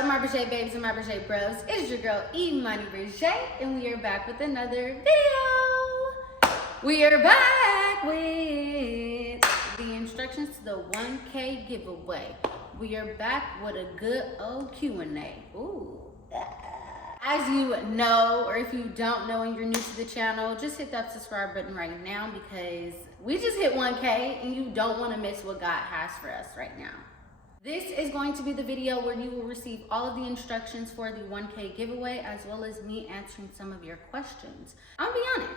up, my brejé babes and my brejé bros? It's your girl, imanibreje, and we are back with another video. We are back with the instructions to the 1K giveaway. We are back with a good old Q&A. Ooh. As you know, or if you don't know and you're new to the channel, just hit that subscribe button right now because we just hit 1K and you don't want to miss what God has for us right now. This is going to be the video where you will receive all of the instructions for the 1K giveaway, as well as me answering some of your questions. I'll be honest,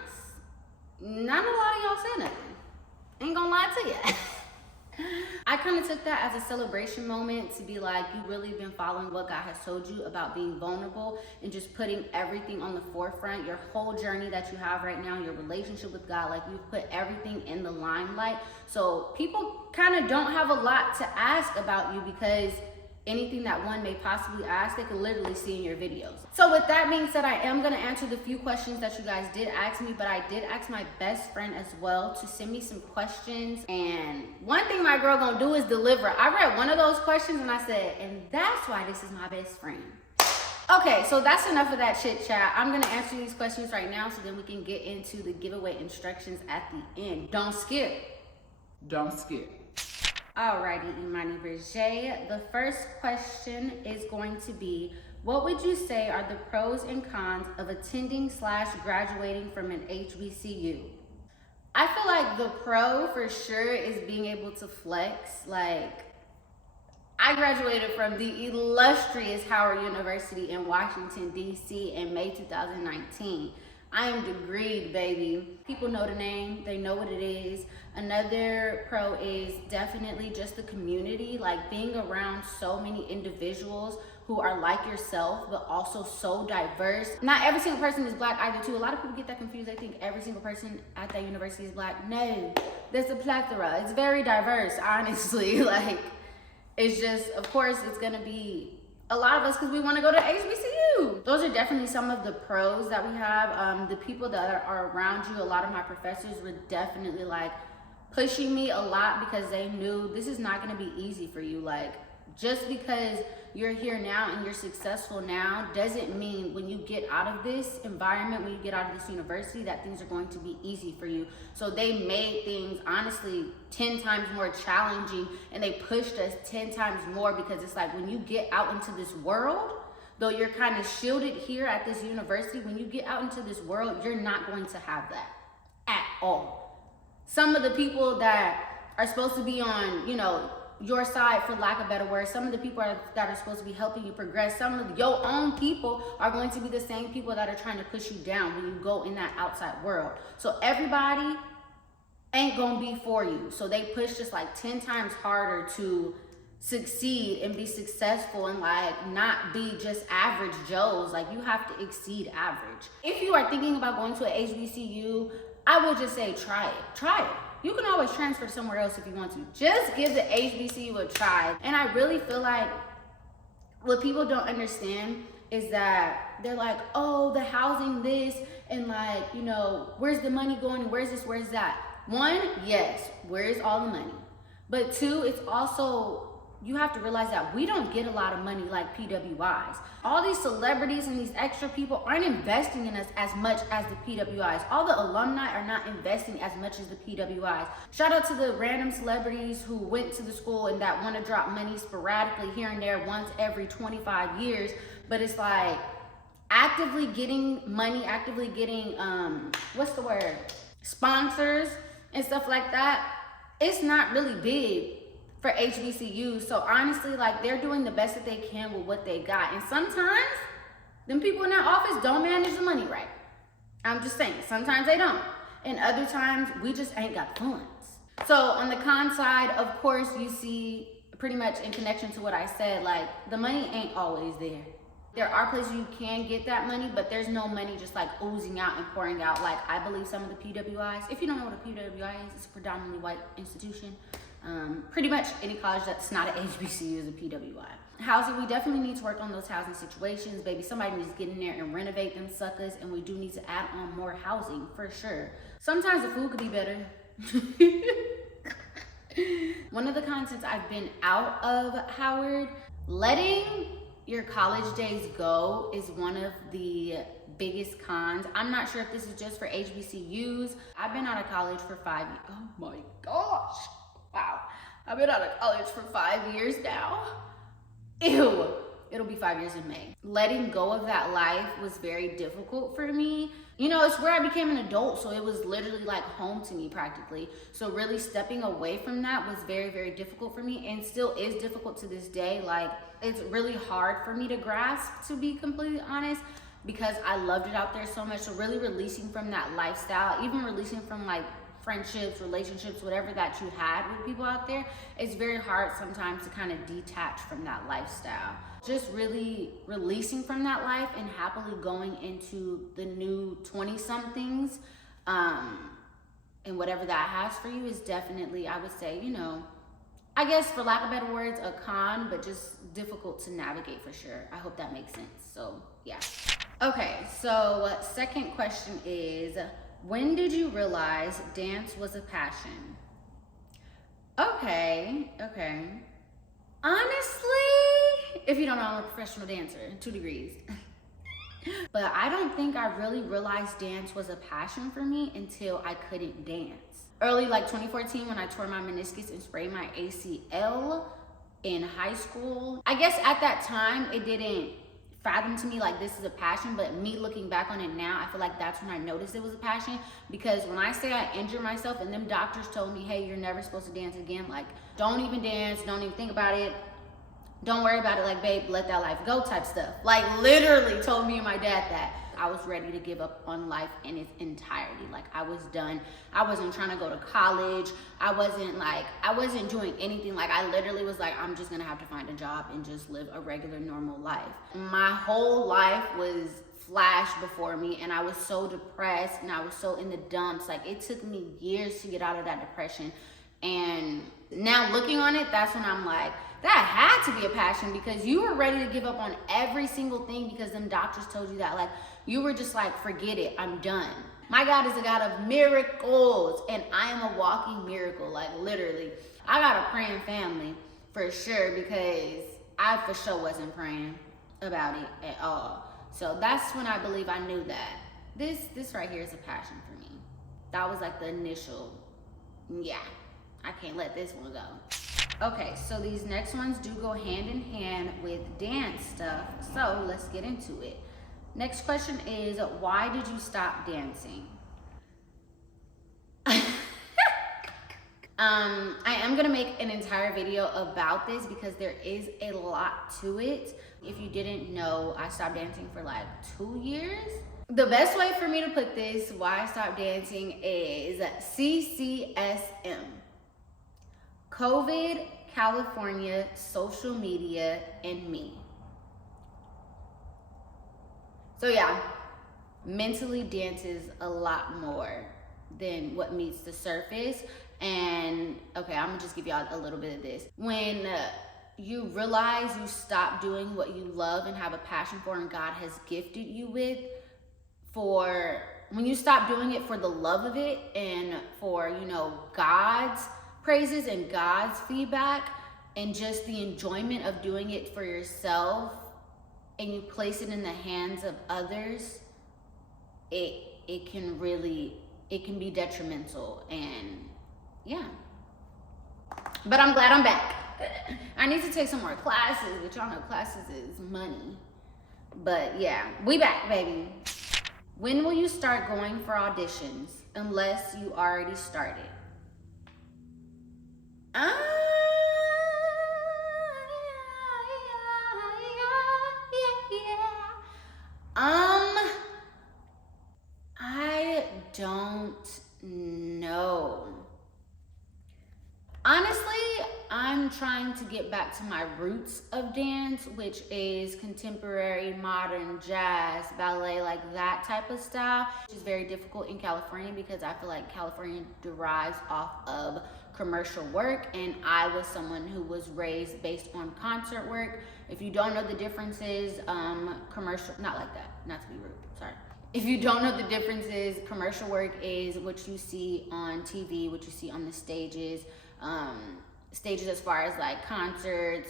not a lot of y'all said nothing. Ain't gonna lie to you. I kind of took that as a celebration moment to be like, you've really been following what God has told you about being vulnerable and just putting everything on the forefront, your whole journey that you have right now, your relationship with God, like you've put everything in the limelight. So people kind of don't have a lot to ask about you because anything that one may possibly ask, they can literally see in your videos. So with that being said, I am gonna answer the few questions that you guys did ask me, but I did ask my best friend as well to send me some questions. And one thing my girl gonna do is deliver. I read one of those questions and I said, and that's why this is my best friend. Okay, so that's enough of that chit chat. I'm gonna answer these questions right now so then we can get into the giveaway instructions at the end. Don't skip. Don't skip. Alrighty, imanibreje. The first question is going to be, what would you say are the pros and cons of attending/graduating from an HBCU? I feel like the pro for sure is being able to flex. Like, I graduated from the illustrious Howard University in Washington, D.C. in May 2019. I am degreed, baby. People know the name, they know what it is. Another pro is definitely just the community, like being around so many individuals who are like yourself, but also so diverse. Not every single person is black either too. A lot of people get that confused. They think every single person at that university is black. No, there's a plethora. It's very diverse, honestly. Like, it's just, of course, it's gonna be a lot of us because we want to go to HBCU. Those are definitely some of the pros that we have. The people that are around you, a lot of my professors were definitely like pushing me a lot because they knew this is not going to be easy for you. Like, just because you're here now and you're successful now doesn't mean when you get out of this environment, when you get out of this university, that things are going to be easy for you. So they made things honestly 10 times more challenging, and they pushed us 10 times more because it's like when you get out into this world, though you're kind of shielded here at this university, when you get out into this world, you're not going to have that at all. Some of the people that are supposed to be on, you know, your side, for lack of better words, some of the people that are supposed to be helping you progress, some of your own people are going to be the same people that are trying to push you down when you go in that outside world. So everybody ain't gonna be for you. So they push just like 10 times harder to succeed and be successful and like not be just average Joes. Like, you have to exceed average. If you are thinking about going to an HBCU, I would just say try it. Try it. You can always transfer somewhere else if you want to. Just give the HBCU a try. And I really feel like what people don't understand is that they're like, oh, the housing this, and like, you know, where's the money going and where's this, where's that? One, yes, where's all the money? But two, it's also, you have to realize that we don't get a lot of money like PWIs. All these celebrities and these extra people aren't investing in us as much as the PWIs. All the alumni are not investing as much as the PWIs. Shout out to the random celebrities who went to the school and that want to drop money sporadically here and there once every 25 years. But it's like actively getting money, actively getting, what's the word? Sponsors and stuff like that. It's not really big for HBCUs. So honestly, like, they're doing the best that they can with what they got. And sometimes them people in that office don't manage the money right. I'm just saying, sometimes they don't. And other times we just ain't got funds. So on the con side, of course, you see pretty much in connection to what I said, like, the money ain't always there. There are places you can get that money, but there's no money just like oozing out and pouring out. Like, I believe some of the PWIs, if you don't know what a PWI is, it's a predominantly white institution. Pretty much any college that's not an HBCU is a PWI. Housing, we definitely need to work on those housing situations, baby. Somebody needs to get in there and renovate them suckers, and we do need to add on more housing for sure. Sometimes the food could be better. One of the contents I've been out of Howard, letting your college days go is one of the biggest cons. I'm not sure if this is just for HBCUs. I've been out of college for 5 years. Oh my gosh. Wow. I've been out of college for 5 years now. Ew. It'll be 5 years in May. Letting go of that life was very difficult for me. You know, it's where I became an adult, so it was literally like home to me practically. So really stepping away from that was very, very difficult for me, and still is difficult to this day. Like, it's really hard for me to grasp, to be completely honest, because I loved it out there so much. So really releasing from that lifestyle, even releasing from like friendships, relationships, whatever that you had with people out there, it's very hard sometimes to kind of detach from that lifestyle. Just really releasing from that life and happily going into the new 20-somethings, and whatever that has for you is definitely, I would say, you know, I guess for lack of better words, a con, but just difficult to navigate for sure. I hope that makes sense. So yeah. Okay, so second question is, when did you realize dance was a passion? Okay. Honestly, if you don't know, I'm a professional dancer, 2 degrees. But I don't think I really realized dance was a passion for me until I couldn't dance. Early, like 2014, when I tore my meniscus and sprained my ACL in high school. I guess at that time, it didn't fathom to me like this is a passion, but me looking back on it now, I feel like that's when I noticed it was a passion. Because when I say I injured myself and them doctors told me, hey, you're never supposed to dance again, like, don't even dance, don't even think about it, don't worry about it, like, babe, let that life go type stuff. Like, literally told me and my dad that. I was ready to give up on life in its entirety. Like, I was done. I wasn't trying to go to college. I wasn't doing anything. Like, I literally was like, I'm just gonna have to find a job and just live a regular, normal life. My whole life was flashed before me, and I was so depressed and I was so in the dumps. Like, it took me years to get out of that depression. And now looking on it, that's when I'm like, that had to be a passion, because you were ready to give up on every single thing because them doctors told you that. Like, you were just like, forget it, I'm done. My God is a God of miracles, and I am a walking miracle, like literally. I got a praying family for sure, because I for sure wasn't praying about it at all. So that's when I believe I knew that this right here is a passion for me. That was like the initial, yeah, I can't let this one go. Okay, so these next ones do go hand in hand with dance stuff, so let's get into it. Next question is, why did you stop dancing? I am gonna make an entire video about this because there is a lot to it. If you didn't know, I stopped dancing for like 2 years. The best way for me to put this, why I stopped dancing, is CCSM. COVID, California, social media, and me. So yeah, mentally dances a lot more than what meets the surface. And okay, I'm gonna just give y'all a little bit of this. When you realize you stop doing what you love and have a passion for and God has gifted you with, when you stop doing it for the love of it and for, you know, God's praises and God's feedback and just the enjoyment of doing it for yourself, and you place it in the hands of others, it can be detrimental. And yeah, but I'm glad I'm back. I need to take some more classes, but y'all know classes is money. But yeah, we back, baby. When will you start going for auditions, unless you already started? I don't know. Honestly, I'm trying to get back to my roots of dance, which is contemporary, modern, jazz, ballet, like that type of style, which is very difficult in California because I feel like California derives off of commercial work, and I was someone who was raised based on concert work. If you don't know the differences, commercial, not like that, not to be rude, sorry. If you don't know the differences, commercial work is what you see on TV, what you see on the stages, stages as far as like concerts,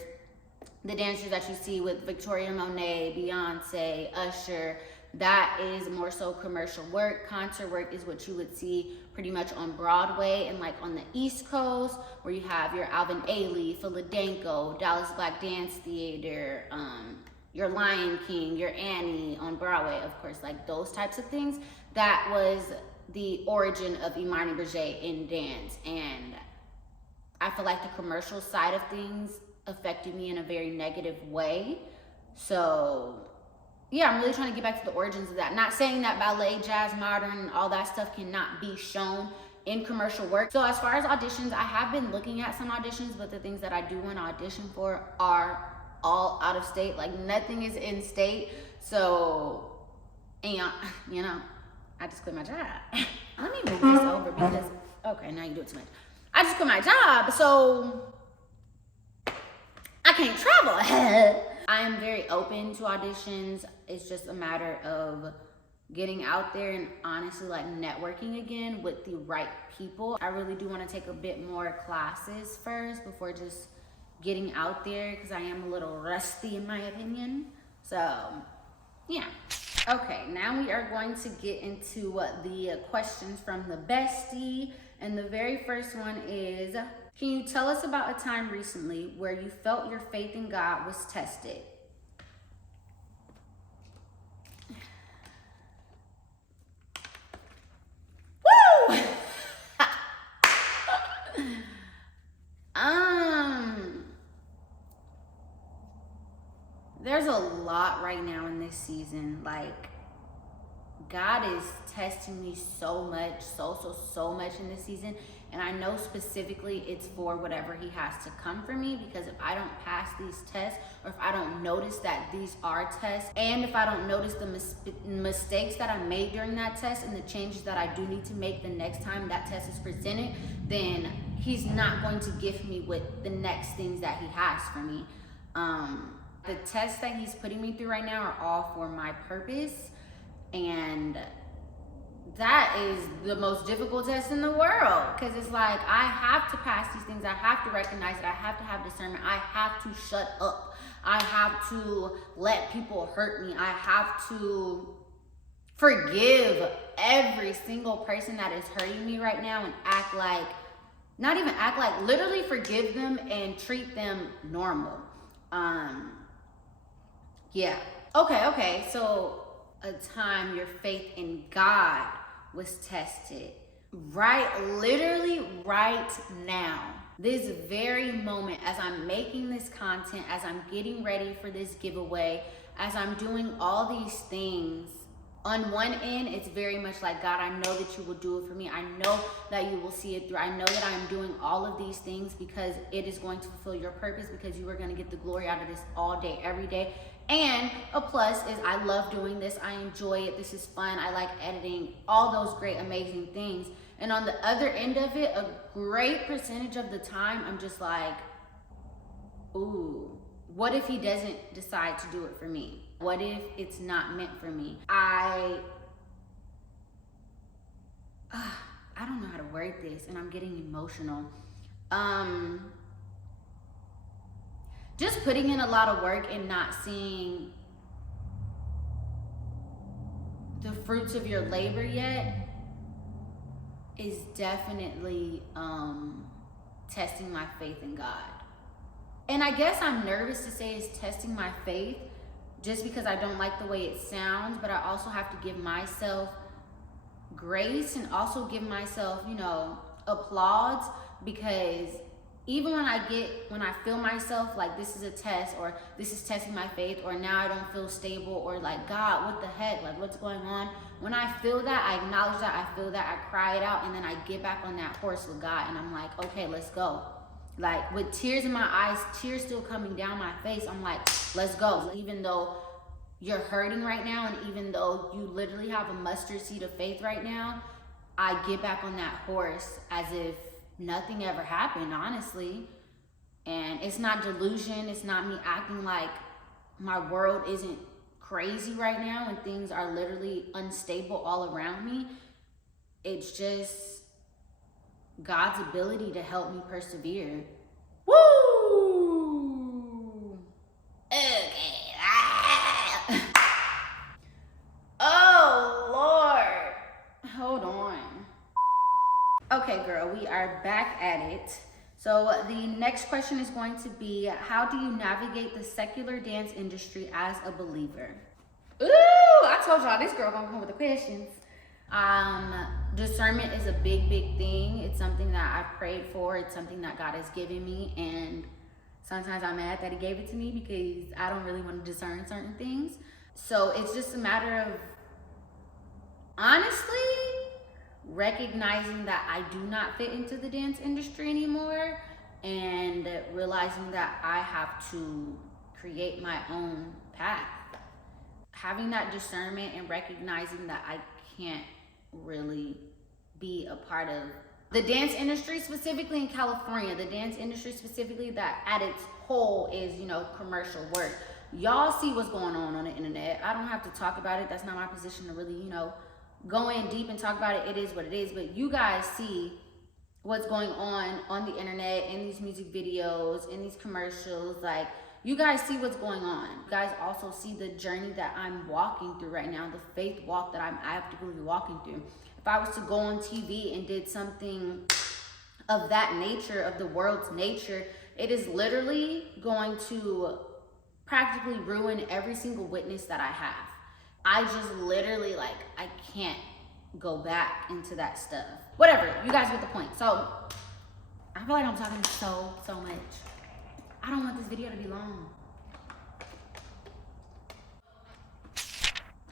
the dancers that you see with Victoria Monet, Beyonce, Usher, that is more so commercial work. Concert work is what you would see pretty much on Broadway and like on the East Coast, where you have your Alvin Ailey, Philadelphia, Dallas Black Dance Theater, your Lion King, your Annie on Broadway, of course, like those types of things. That was the origin of imanibreje in dance. And I feel like the commercial side of things affected me in a very negative way. So yeah, I'm really trying to get back to the origins of that. Not saying that ballet, jazz, modern, and all that stuff cannot be shown in commercial work. So as far as auditions, I have been looking at some auditions, but the things that I do want to audition for are all out of state. Like nothing is in state. So, and you know, I just quit my job. Let me move this over because, okay, now you do it too much. I just quit my job, so I can't travel. I am very open to auditions. It's just a matter of getting out there and honestly like networking again with the right people. I really do want to take a bit more classes first before just getting out there, because I am a little rusty in my opinion. So yeah. Okay, now we are going to get into the questions from the bestie. And the very first one is, can you tell us about a time recently where you felt your faith in God was tested? Woo! There's a lot right now in this season. Like, God is testing me so much, so much in this season. And I know specifically it's for whatever he has to come for me, because if I don't pass these tests, or if I don't notice that these are tests, and if I don't notice the mistakes that I made during that test and the changes that I do need to make the next time that test is presented, then he's not going to gift me with the next things that he has for me. The tests that he's putting me through right now are all for my purpose. And that is the most difficult test in the world, because it's like I have to pass these things. I have to recognize it. I have to have discernment. I have to shut up. I have to let people hurt me. I have to forgive every single person that is hurting me right now and act like, not even act like, literally forgive them and treat them normal. Yeah. Okay. So a time your faith in God was tested. Literally right now, this very moment, as I'm making this content, as I'm getting ready for this giveaway, as I'm doing all these things, on one end, it's very much like, God, I know that you will do it for me. I know that you will see it through. I know that I'm doing all of these things because it is going to fulfill your purpose, because you are going to get the glory out of this all day, every day. And a plus is I love doing this. I enjoy it. This is fun. I like editing, all those great, amazing things. And on the other end of it, a great percentage of the time, I'm just like, ooh, what if he doesn't decide to do it for me? What if it's not meant for me? I don't know how to word this, and I'm getting emotional. Just putting in a lot of work and not seeing the fruits of your labor yet is definitely testing my faith in God. And I guess I'm nervous to say it's testing my faith just because I don't like the way it sounds, but I also have to give myself grace and also give myself, applause, because even when I feel myself like this is a test, or this is testing my faith, or now I don't feel stable, or like, God, what the heck, like what's going on? When I feel that, I acknowledge that, I feel that, I cry it out, and then I get back on that horse with God, and I'm like, okay, let's go. Like with tears in my eyes, tears still coming down my face, I'm like, let's go. Even though you're hurting right now, and even though you literally have a mustard seed of faith right now, I get back on that horse as if nothing ever happened, honestly. And it's not delusion. It's not me acting like my world isn't crazy right now and things are literally unstable all around me. It's just God's ability to help me persevere. Woo! back at it. So the next question is going to be, how do you navigate the secular dance industry as a believer? Ooh, I told y'all this girl gonna come with the questions. Discernment is a big thing. It's something that I've prayed for. It's something that God has given me, and sometimes I'm mad that he gave it to me because I don't really want to discern certain things. So it's just a matter of, honestly, recognizing that I do not fit into the dance industry anymore, and realizing that I have to create my own path. Having that discernment and recognizing that I can't really be a part of the dance industry, specifically in California, the dance industry specifically that at its whole is, you know, commercial work. Y'all see what's going on the internet. I don't have to talk about it. That's not my position to really, you know, go in deep and talk about it. It is what it is. But you guys see what's going on the internet, in these music videos, in these commercials. Like, you guys see what's going on. You guys also see the journey that I'm walking through right now, the faith walk that I'm actively walking through. If I was to go on TV and did something of that nature, of the world's nature, it is literally going to practically ruin every single witness that I have. I just literally, like, I can't go back into that stuff. Whatever, you guys get the point. So I feel like I'm talking so much. I don't want this video to be long.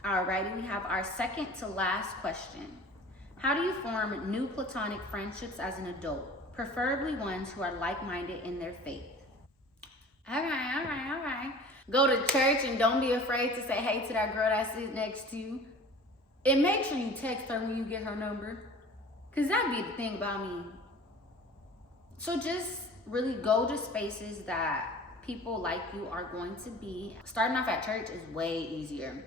Alrighty, we have our second to last question. How do you form new platonic friendships as an adult, preferably ones who are like-minded in their faith? All right. Go to church and don't be afraid to say hey to that girl that sits next to you. And make sure you text her when you get her number, because that'd be the thing about me. So just really go to spaces that people like you are going to be. Starting off at church is way easier.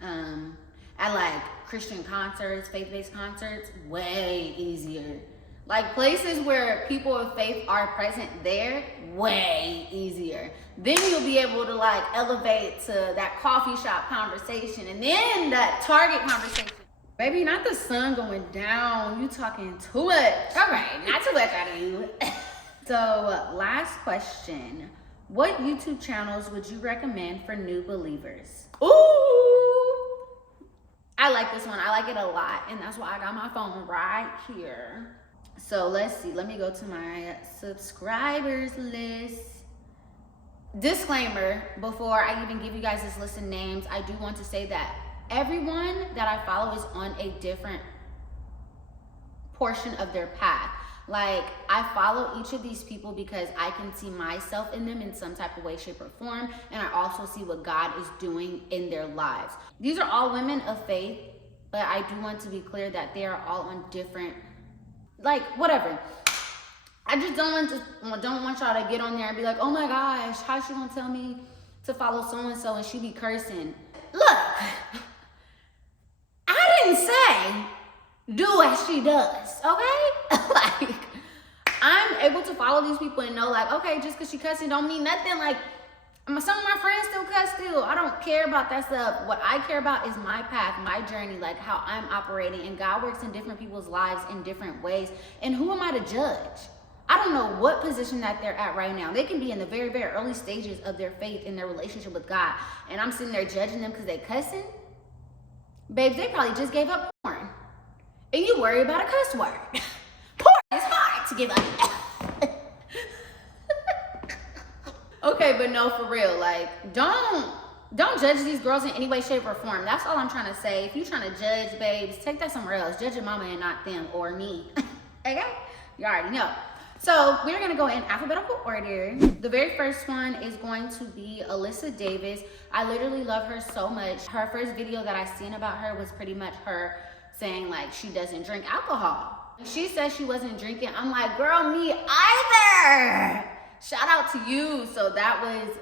At like Christian concerts, faith-based concerts, way easier. Like places where people of faith are present there, way easier. Then you'll be able to like elevate to that coffee shop conversation and then that Target conversation. Baby, not the sun going down. You talking too much. All right, not too much out of you. So last question. What YouTube channels would you recommend for new believers? Ooh, I like this one. I like it a lot. And that's why I got my phone right here. So let's see. Let me go to my subscribers list. Disclaimer, before I even give you guys this list of names, I do want to say that everyone that I follow is on a different portion of their path. Like, I follow each of these people because I can see myself in them in some type of way, shape, or form. And I also see what God is doing in their lives. These are all women of faith, but I do want to be clear that they are all on different, like, whatever. I just don't want y'all to get on there and be like, oh my gosh, how's she gonna tell me to follow so-and-so and she be cursing? Look, I didn't say do as she does, okay? Like, I'm able to follow these people and know, like, okay, just because she cussing don't mean nothing. Like, some of my friends still cuss still. I don't care about that stuff. What I care about is my path, my journey, like how I'm operating. And God works in different people's lives in different ways. And who am I to judge? I don't know what position that they're at right now. They can be in the very early stages of their faith in their relationship with God. And I'm sitting there judging them because they cussing. Babes, they probably just gave up porn. And you worry about a cuss word. Porn is hard to give up. Okay, but no, for real, like, don't judge these girls in any way, shape, or form. That's all I'm trying to say. If you're trying to judge, babes, take that somewhere else. Judge your mama and not them or me. Okay? You already know. So we're gonna go in alphabetical order. The very first one is going to be Alyssa Davis. I literally love her so much. Her first video that I seen about her was pretty much her saying like she doesn't drink alcohol. She said she wasn't drinking. I'm like, girl, me either. Shout out to you. So that was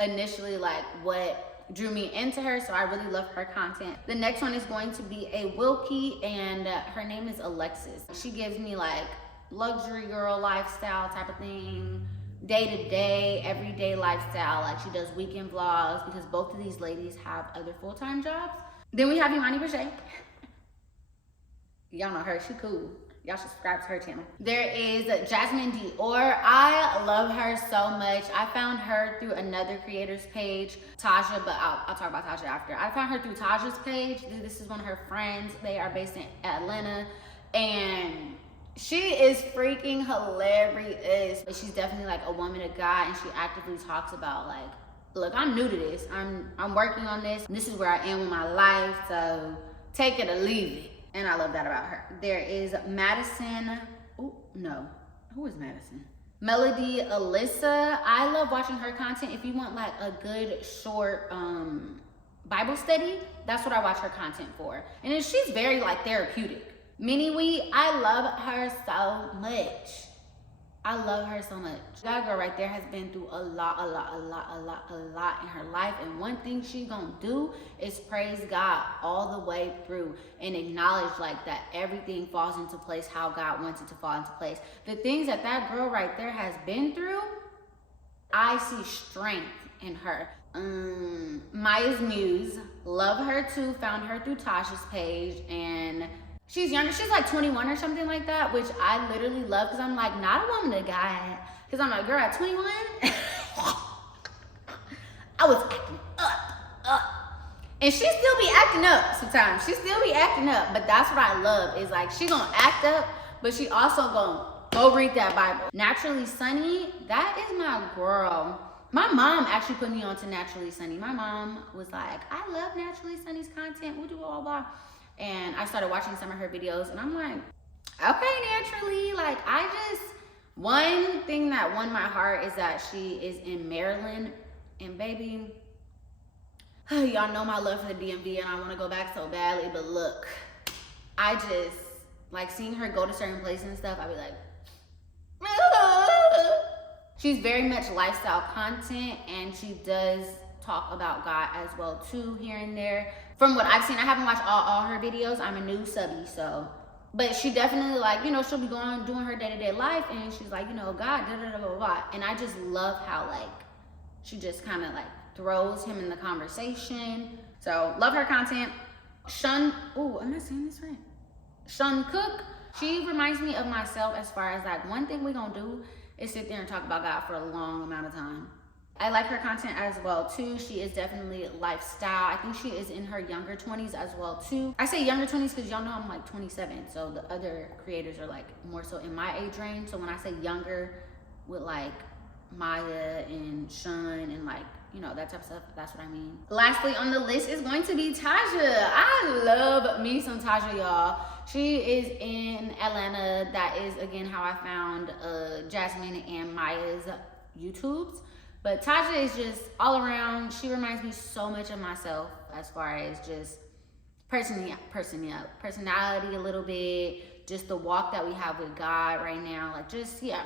initially like what drew me into her. So I really love her content. The next one is going to be a Wilkie, and her name is Alexis. She gives me like luxury girl lifestyle type of thing, day-to-day, everyday lifestyle. Like she does weekend vlogs because both of these ladies have other full-time jobs. Then we have imanibreje. Y'all know her, she cool. Y'all should subscribe to her channel. There is Jasmine Dior. I love her so much. I found her through another creator's page, Taja, but I'll talk about Taja after. I found her through Taja's page. This is one of her friends. They are based in Atlanta, and she is freaking hilarious. But she's definitely like a woman of God, and she actively talks about like, look, I'm new to this. I'm working on this. This is where I am in my life, so take it or leave it. And I love that about her. There is Madison. Oh, no. Who is Madison? Melody Alyssa. I love watching her content. If you want like a good short Bible study, that's what I watch her content for. And then she's very like therapeutic. Mini-wee, I love her so much. I love her so much. That girl right there has been through a lot in her life. And one thing she gonna do is praise God all the way through and acknowledge like that everything falls into place how God wants it to fall into place. The things that that girl right there has been through, I see strength in her. Maya's Muse, love her too. Found her through Tasha's page, and she's younger. She's like 21 or something like that, which I literally love because I'm like, not a woman of God. Because I'm like, girl, at 21, I was acting up. And she still be acting up sometimes. She still be acting up, but that's what I love is like, she gonna act up, but she also gonna go read that Bible. Naturally Sunny, that is my girl. My mom actually put me on to Naturally Sunny. My mom was like, I love Naturally Sunny's content, blah, blah, blah. And I started watching some of her videos, and I'm like, okay, Naturally, like one thing that won my heart is that she is in Maryland, and baby, y'all know my love for the DMV, and I want to go back so badly, but look, I just, like, seeing her go to certain places and stuff, I be like, she's very much lifestyle content, and she does talk about God as well too, here and there. From what I've seen, I haven't watched all her videos. I'm a new subby, so. But she definitely like, you know, she'll be doing her day-to-day life, and she's like, you know, God, da-da-da-da-da. And I just love how like, she just kind of like throws him in the conversation. So love her content. Shun, oh, am I saying this right? Shun Cook, she reminds me of myself as far as like, one thing we gonna do is sit there and talk about God for a long amount of time. I like her content as well too. She is definitely lifestyle. I think she is in her younger 20s as well too. I say younger 20s because y'all know I'm like 27. So the other creators are like more so in my age range. So when I say younger with like Maya and Shun and like, you know, that type of stuff, that's what I mean. Lastly on the list is going to be Taja. I love me some Taja, y'all. She is in Atlanta. That is again how I found Jasmine and Maya's YouTubes. But Taja is just all around. She reminds me so much of myself as far as just personality a little bit, just the walk that we have with God right now. Like just, yeah,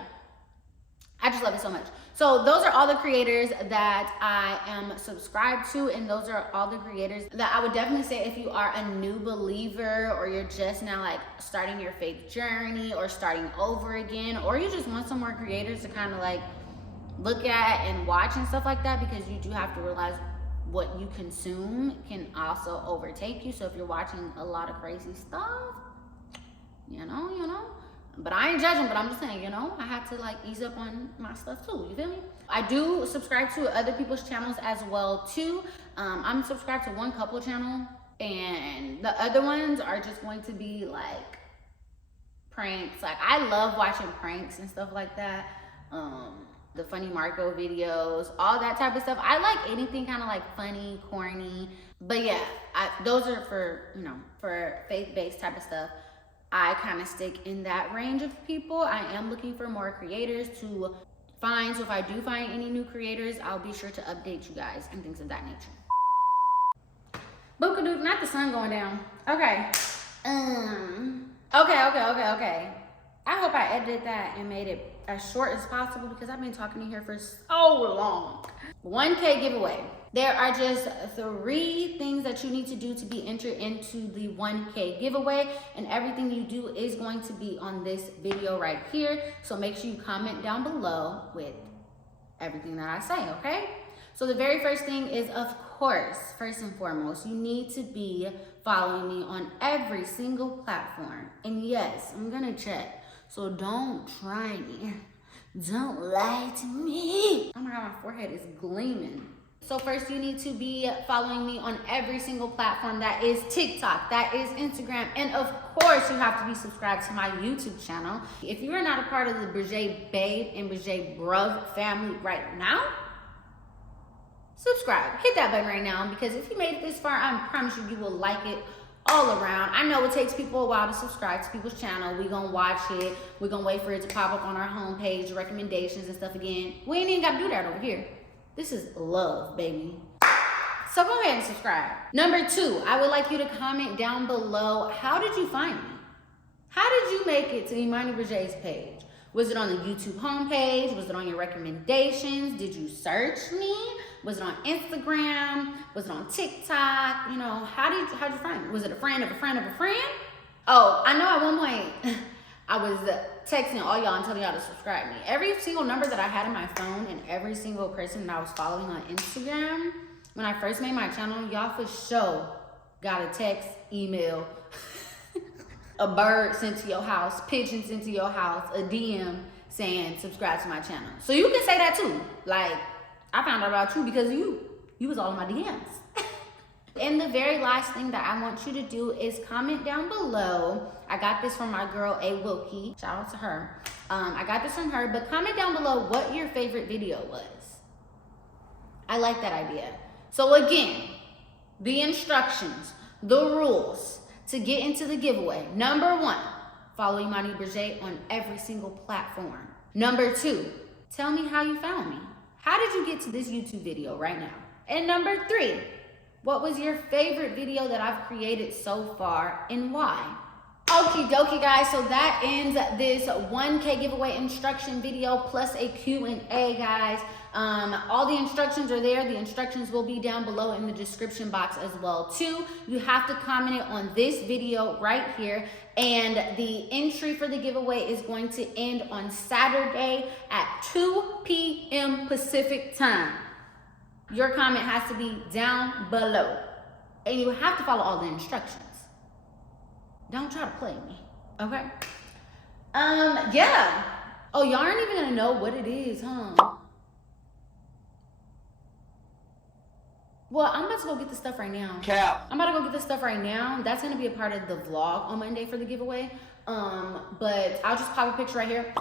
I just love it so much. So those are all the creators that I am subscribed to, and those are all the creators that I would definitely say if you are a new believer, or you're just now like starting your faith journey or starting over again, or you just want some more creators to kind of like look at and watch and stuff like that, because you do have to realize what you consume can also overtake you. So if you're watching a lot of crazy stuff, you know, but I ain't judging, but I'm just saying, you know, I have to like ease up on my stuff too, you feel me? I do subscribe to other people's channels as well too. I'm subscribed to one couple channel, and the other ones are just going to be like pranks. Like I love watching pranks and stuff like that. The funny Marco videos, all that type of stuff. I like anything kind of like funny, corny. But yeah, those are for, you know, for faith-based type of stuff. I kind of stick in that range of people. I am looking for more creators to find. So if I do find any new creators, I'll be sure to update you guys and things of that nature. Bookadook, not the sun going down. Okay. Okay. I hope I edited that and made it as short as possible, because I've been talking in here for so long. 1K giveaway. There are just 3 things that you need to do to be entered into the 1K giveaway, and everything you do is going to be on this video right here. So make sure you comment down below with everything that I say, okay? So the very first thing is, of course, first and foremost, you need to be following me on every single platform. And yes, I'm gonna check. So don't try me. Don't lie to me. Oh my God, my forehead is gleaming. So first you need to be following me on every single platform. That is TikTok, that is Instagram, and of course you have to be subscribed to my YouTube channel. If you are not a part of the Brejé Babe and Brejé Bruv family right now, subscribe. Hit that button right now, because if you made it this far, I promise you, you will like it all around. I know it takes people a while to subscribe to people's channel. We gonna watch it. We're gonna wait for it to pop up on our homepage, recommendations and stuff again. We ain't even gotta do that over here. This is love, baby. So go ahead and subscribe. Number 2, I would like you to comment down below, how did you find me? How did you make it to imanibreje's page? Was it on the YouTube homepage? Was it on your recommendations? Did you search me? Was it on Instagram? Was it on TikTok? You know, how'd you find me? Was it a friend of a friend of a friend? Oh, I know at one point I was texting all y'all and telling y'all to subscribe me. Every single number that I had in my phone and every single person that I was following on Instagram, when I first made my channel, y'all for sure got a text, email, a bird sent to your house, pigeon sent to your house, a DM saying subscribe to my channel. So you can say that too. Like, I found out about you because you was all in my DMs. And the very last thing that I want you to do is comment down below. I got this from my girl, A. Wilkie. Shout out to her. I got this from her, but comment down below what your favorite video was. I like that idea. So again, the instructions, the rules to get into the giveaway. Number 1, follow imanibreje on every single platform. Number 2, tell me how you found me. How did you get to this YouTube video right now? And number 3, what was your favorite video that I've created so far and why? Okie dokie, guys, so that ends this 1K giveaway instruction video plus a Q&A, guys. All the instructions are there. The instructions will be down below in the description box as well too. You have to comment it on this video right here, and the entry for the giveaway is going to end on Saturday at 2 p.m. Pacific time. Your comment has to be down below, and you have to follow all the instructions. Don't try to play me, okay? Yeah. Oh, y'all aren't even gonna know what it is, huh? Well, I'm about to go get this stuff right now. Cap. I'm about to go get this stuff right now. That's gonna be a part of the vlog on Monday for the giveaway. But I'll just pop a picture right here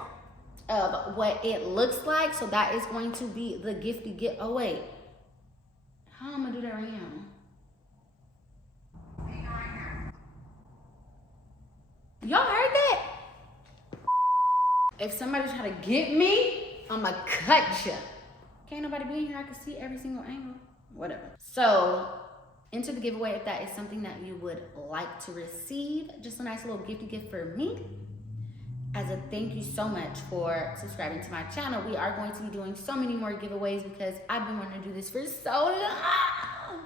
of what it looks like. So that is going to be the gifty get. Oh wait, how am I gonna do that right now? Y'all heard that? If somebody try to get me, I'ma cut ya. Can't nobody be in here. I can see every single angle. Whatever. So enter the giveaway if that is something that you would like to receive. Just a nice little gifty gift for me. As a thank you so much for subscribing to my channel. We are going to be doing so many more giveaways because I've been wanting to do this for so long.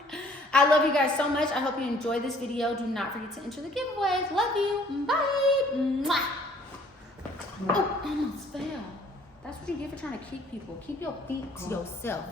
I love you guys so much. I hope you enjoyed this video. Do not forget to enter the giveaways. Love you. Bye. Mwah. Oh, almost fell. That's what you get for trying to kick people. Keep your feet to yourself.